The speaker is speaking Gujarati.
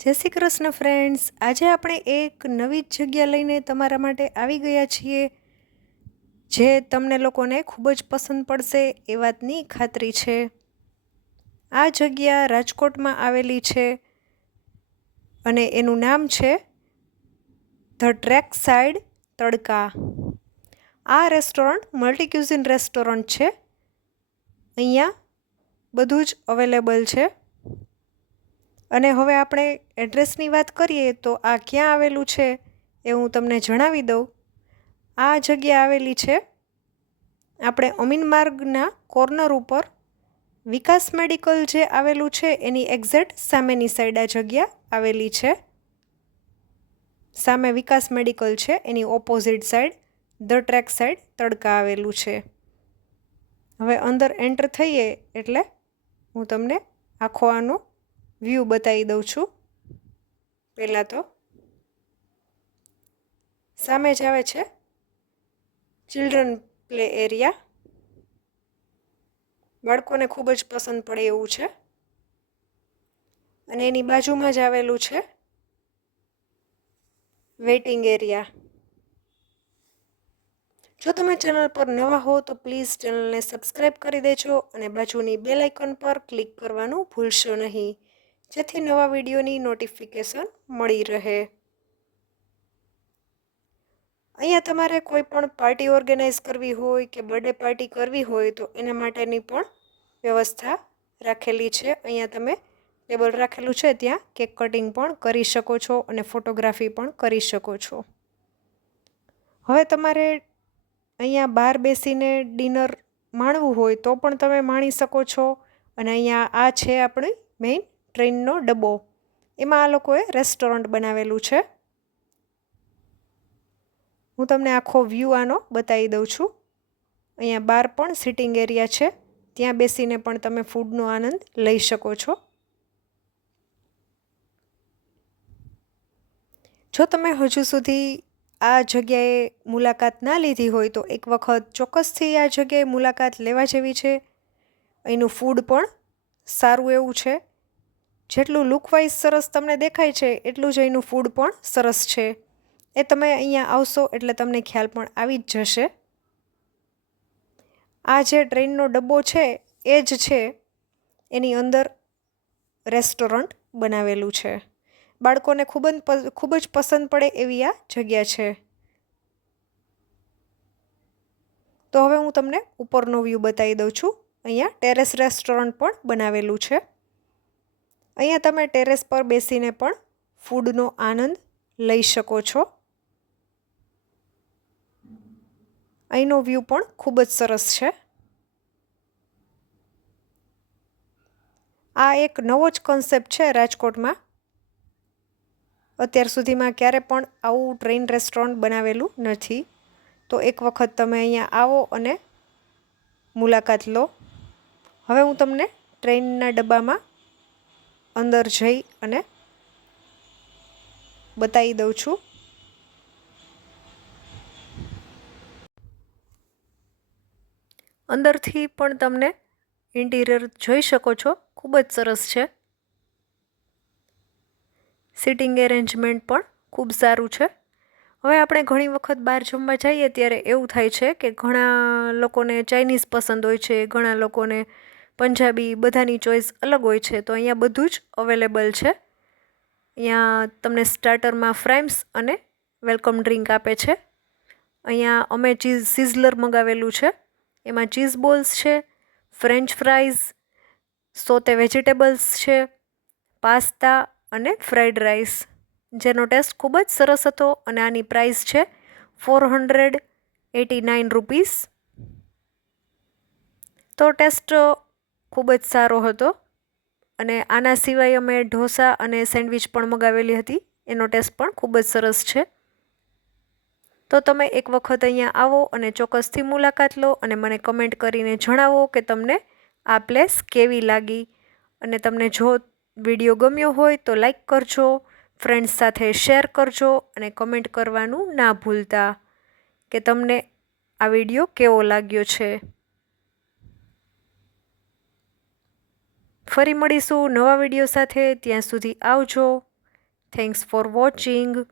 જય શ્રી કૃષ્ણ ફ્રેન્ડ્સ, આજે આપણે એક નવી જ જગ્યા લઈને તમારા માટે આવી ગયા છીએ જે તમને લોકોને ખૂબ જ પસંદ પડશે એ વાતની ખાતરી છે। આ જગ્યા રાજકોટમાં આવેલી છે અને એનું નામ છે ધ ટ્રેક સાઇડ તડકા। આ રેસ્ટોરન્ટ મલ્ટી ક્યુઝિન રેસ્ટોરન્ટ છે। અહીંયા બધું જ અવેલેબલ છે અને હવે આપણે એડ્રેસની વાત કરીએ તો આ ક્યાં આવેલું છે એ હું તમને જણાવી દઉં। આ જગ્યા આવેલી છે આપણે અમીન માર્ગના કોર્નર ઉપર વિકાસ મેડિકલ જે આવેલું છે એની એક્ઝેક્ટ સામેની સાઈડ આ જગ્યા આવેલી છે। સામે વિકાસ મેડિકલ છે એની opposite side the track side તડકા આવેલું છે। હવે અંદર એન્ટર થઈએ એટલે હું તમને આખો આનો વ્યૂ બતાવી દઉં છું। પહેલાં તો સામે જ આવે છે ચિલ્ડ્રન પ્લે એરિયા। બાળકોને ખૂબ જ પસંદ પડે એવું છે અને એની બાજુમાં જ આવેલું છે વેઇટિંગ એરિયા। જો તમે ચેનલ પર નવા હો તો પ્લીઝ ચેનલને સબસ્ક્રાઈબ કરી દેજો અને બાજુની બેલ આઇકન પર ક્લિક કરવાનું ભૂલશો નહીં, જેથી નવા વિડીયોની નોટિફિકેશન મળી રહે। અહીંયા તમારે કોઈ પણ પાર્ટી ઓર્ગેનાઇઝ કરવી હોય કે બર્થડે પાર્ટી કરવી હોય તો એના માટેની પણ વ્યવસ્થા રાખેલી છે। અહીંયા તમે ટેબલ રાખેલું છે ત્યાં કેક કટિંગ પણ કરી શકો છો અને ફોટોગ્રાફી પણ કરી શકો છો। હવે તમારે અહીંયા બહાર બેસીને ડિનર માણવું હોય તો પણ તમે માણી શકો છો અને અહીંયા આ છે આપણી મેઇન ટ્રેનનો ડબ્બો, એમાં આ લોકોએ રેસ્ટોરન્ટ બનાવેલું છે। હું તમને આખો વ્યૂ આનો બતાવી દઉં છું। અહીંયા બહાર પણ સિટિંગ એરિયા છે, ત્યાં બેસીને પણ તમે ફૂડનો આનંદ લઈ શકો છો। જો તમે હજુ સુધી આ જગ્યાએ મુલાકાત ના લીધી હોય તો એક વખત ચોક્કસથી આ જગ્યાએ મુલાકાત લેવા જેવી છે। અહીંનું ફૂડ પણ સારું એવું છે, જેટલું લુકવાઇઝ સરસ તમને દેખાય છે એટલું જ અહીંનું ફૂડ પણ સરસ છે। એ તમે અહીંયા આવશો એટલે તમને ખ્યાલ પણ આવી જ જશે। આ જે ટ્રેનનો ડબ્બો છે એ જ છે એની અંદર રેસ્ટોરન્ટ બનાવેલું છે। બાળકોને ખૂબ જ પસંદ પડે એવી આ જગ્યા છે। તો હવે હું તમને ઉપરનો વ્યૂ બતાવી દઉં છું। અહીંયા ટેરેસ રેસ્ટોરન્ટ પણ બનાવેલું છે। અહીંયા તમે ટેરેસ પર બેસીને પણ ફૂડનો આનંદ લઈ શકો છો। અહીંનો વ્યૂ પણ ખૂબ જ સરસ છે। આ એક નવો જ કોન્સેપ્ટ છે રાજકોટમાં। અત્યાર સુધીમાં ક્યારે પણ આવું ટ્રેન રેસ્ટોરન્ટ બનાવેલું નથી, તો એક વખત તમે અહીંયા આવો અને મુલાકાત લો। હવે હું તમને ટ્રેનના ડબ્બામાં અંદર જઈ અને બતાવી દઉં છું। અંદરથી પણ તમને ઇન્ટિરિયર જોઈ શકો છો, ખૂબ જ સરસ છે। સિટિંગ એરેન્જમેન્ટ પણ ખૂબ સારું છે। હવે આપણે ઘણી વખત બહાર જમવા જઈએ ત્યારે એવું થાય છે કે ઘણા લોકોને ચાઇનીઝ પસંદ હોય છે, ઘણા લોકોને પંજાબી, બધાની ચોઈસ અલગ હોય છે, તો અહીંયા બધું જ અવેલેબલ છે। અહીંયા તમને સ્ટાર્ટરમાં ફ્રાઈમ્સ અને વેલકમ ડ્રિંક આપે છે। અહીંયા અમે સિઝલર મંગાવેલું છે, એમાં ચીઝ બોલ્સ છે, ફ્રેન્ચ ફ્રાઈઝ, સોતે વેજીટેબલ્સ છે, પાસ્તા અને ફ્રાઈડ રાઈસ, જેનો ટેસ્ટ ખૂબ જ સરસ હતો અને આની પ્રાઇસ છે 489 રૂપીસ। તો ટેસ્ટ ખૂબ જ સારો હતો અને આના સિવાય અમે ઢોસા અને સેન્ડવિચ પણ મગાવેલી હતી, એનો ટેસ્ટ પણ ખૂબ જ સરસ છે। તો તમે એક વખત અહીંયા આવો અને ચોક્કસથી મુલાકાત લો અને મને કમેન્ટ કરીને જણાવો કે તમને આ પ્લેસ કેવી લાગી। અને તમને જો વિડીયો ગમ્યો હોય તો લાઈક કરજો, ફ્રેન્ડ્સ સાથે શેર કરજો અને કમેન્ટ કરવાનું ના ભૂલતા કે તમને આ વિડીયો કેવો લાગ્યો છે। ફરી મળીશું નવા વિડીયો સાથે, ત્યાં સુધી આવજો। Thanks for watching.